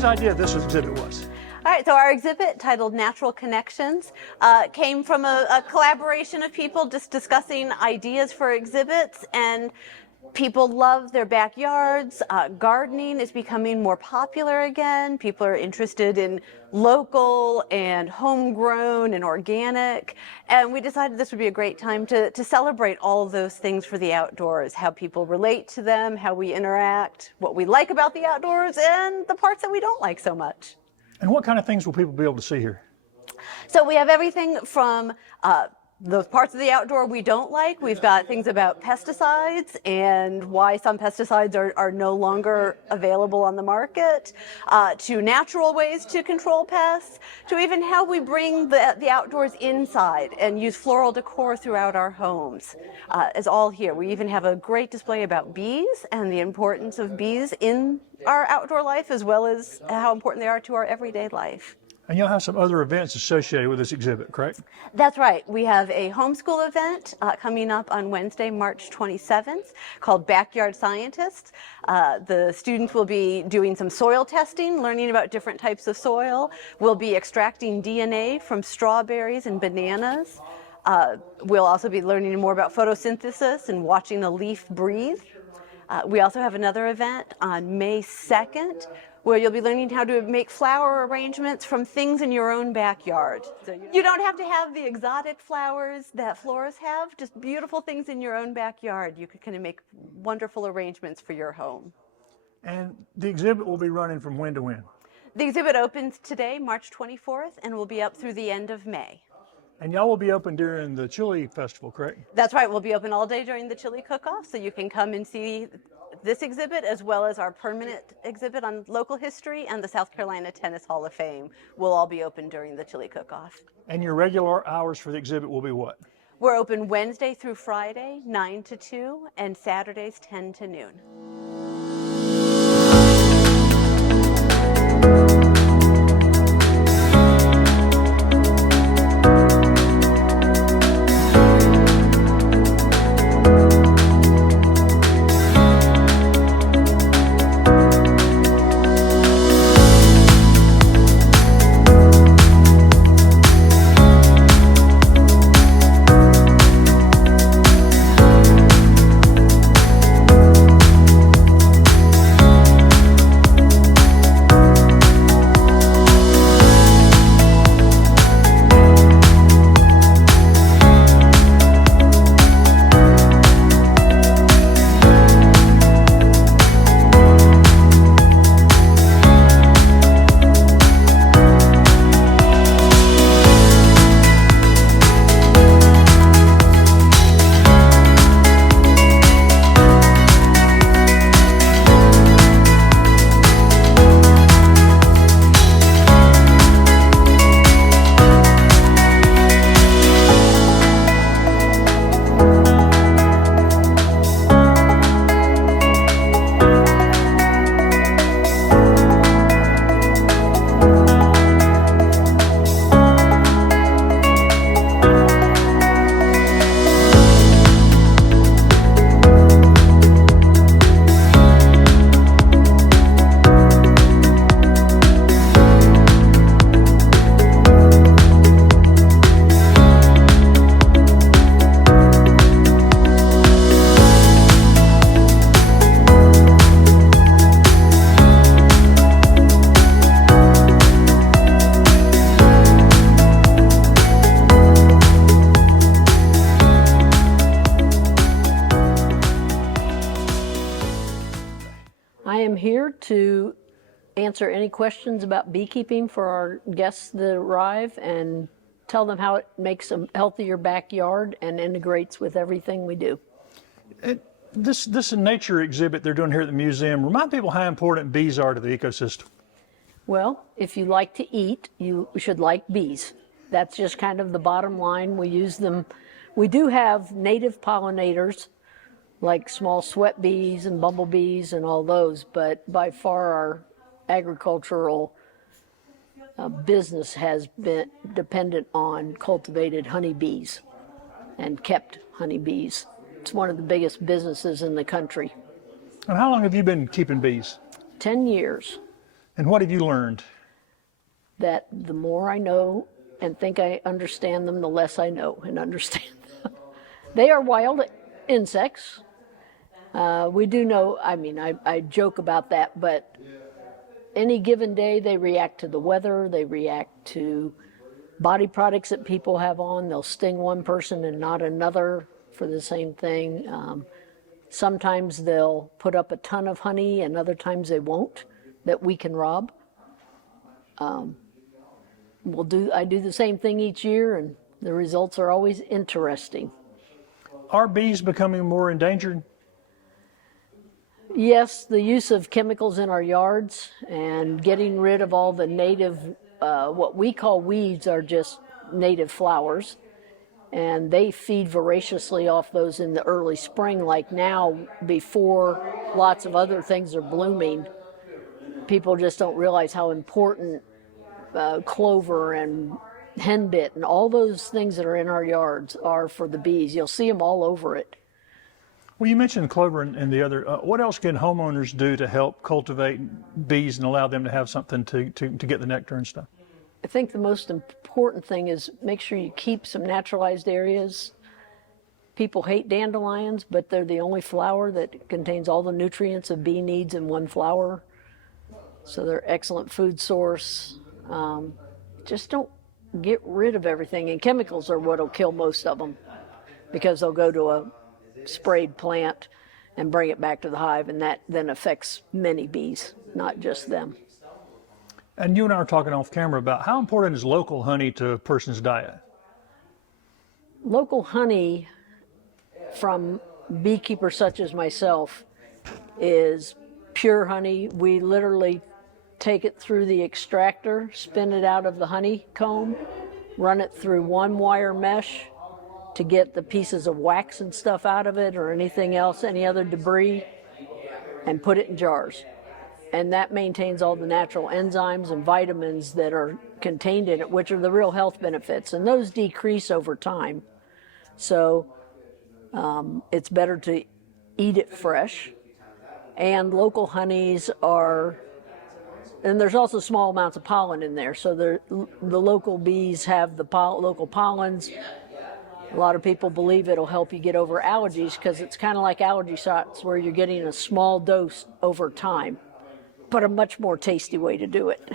whose idea this exhibit was? All right, so our exhibit titled Natural Connections came from a collaboration of people just discussing ideas for exhibits, and people love their backyards. Gardening is becoming more popular again. People are interested in local and homegrown and organic, and we decided this would be a great time to celebrate all of those things for the outdoors, how people relate to them, how we interact, what we like about the outdoors, and the parts that we don't like so much. And what kind of things will people be able to see here? So we have everything from the parts of the outdoor we don't like. We've got things about pesticides and why some pesticides are no longer available on the market, to natural ways to control pests, to even how we bring the outdoors inside and use floral decor throughout our homes. Is all here. We even have a great display about bees and the importance of bees in our outdoor life, as well as how important they are to our everyday life. And you'll have some other events associated with this exhibit, correct? That's right. We have a homeschool event coming up on Wednesday, March 27th, called Backyard Scientists. The students will be doing some soil testing, learning about different types of soil. We'll be extracting DNA from strawberries and bananas. We'll also be learning more about photosynthesis and watching a leaf breathe. We also have another event on May 2nd, where you'll be learning how to make flower arrangements from things in your own backyard. So you don't have to have the exotic flowers that florists have, just beautiful things in your own backyard. You can kind of make wonderful arrangements for your home. And the exhibit will be running from when to when? The exhibit opens today, March 24th, and will be up through the end of May. And y'all will be open during the Chili Festival, correct? That's right. We'll be open all day during the Chili Cook-Off, so you can come and see this exhibit as well as our permanent exhibit on local history and the South Carolina Tennis Hall of Fame will all be open during the Chili Cook-Off. And your regular hours for the exhibit will be what? We're open Wednesday through Friday, 9 to 2, and Saturdays, 10 to noon. I am here to answer any questions about beekeeping for our guests that arrive and tell them how it makes a healthier backyard and integrates with everything we do. This nature exhibit they're doing here at the museum, remind people how important bees are to the ecosystem. Well, if you like to eat, you should like bees. That's just kind of the bottom line. We use them. We do have native pollinators like small sweat bees and bumblebees and all those, but by far our agricultural business has been dependent on cultivated honeybees and kept honeybees. It's one of the biggest businesses in the country. And how long have you been keeping bees? 10 years. And what have you learned? That the more I know and think I understand them, the less I know and understand them. They are wild insects. We do know, I mean, I joke about that, but any given day they react to the weather, they react to body products that people have on. They'll sting one person and not another for the same thing. Sometimes they'll put up a ton of honey and other times they won't, that we can rob. I do the same thing each year and the results are always interesting. Are bees becoming more endangered? Yes, the use of chemicals in our yards and getting rid of all the native, what we call weeds are just native flowers. And they feed voraciously off those in the early spring, like now, before lots of other things are blooming. People just don't realize how important clover and henbit and all those things that are in our yards are for the bees. You'll see them all over it. Well, you mentioned clover and the other. What else can homeowners do to help cultivate bees and allow them to have something to get the nectar and stuff? I think the most important thing is make sure you keep some naturalized areas. People hate dandelions, but they're the only flower that contains all the nutrients a bee needs in one flower. So they're excellent food source. Just don't get rid of everything. And chemicals are what will kill most of them because they'll go to a sprayed plant and bring it back to the hive, and that then affects many bees, not just them. And you and I were talking off camera about how important is local honey to a person's diet? Local honey from beekeepers such as myself is pure honey. We literally take it through the extractor, spin it out of the honeycomb, run it through one wire mesh to get the pieces of wax and stuff out of it or anything else, any other debris, and put it in jars. And that maintains all the natural enzymes and vitamins that are contained in it, which are the real health benefits. And those decrease over time. So it's better to eat it fresh. And local honeys are, and there's also small amounts of pollen in there. So the local bees have the local pollens. A lot of people believe it'll help you get over allergies because it's kind of like allergy shots where you're getting a small dose over time, but a much more tasty way to do it.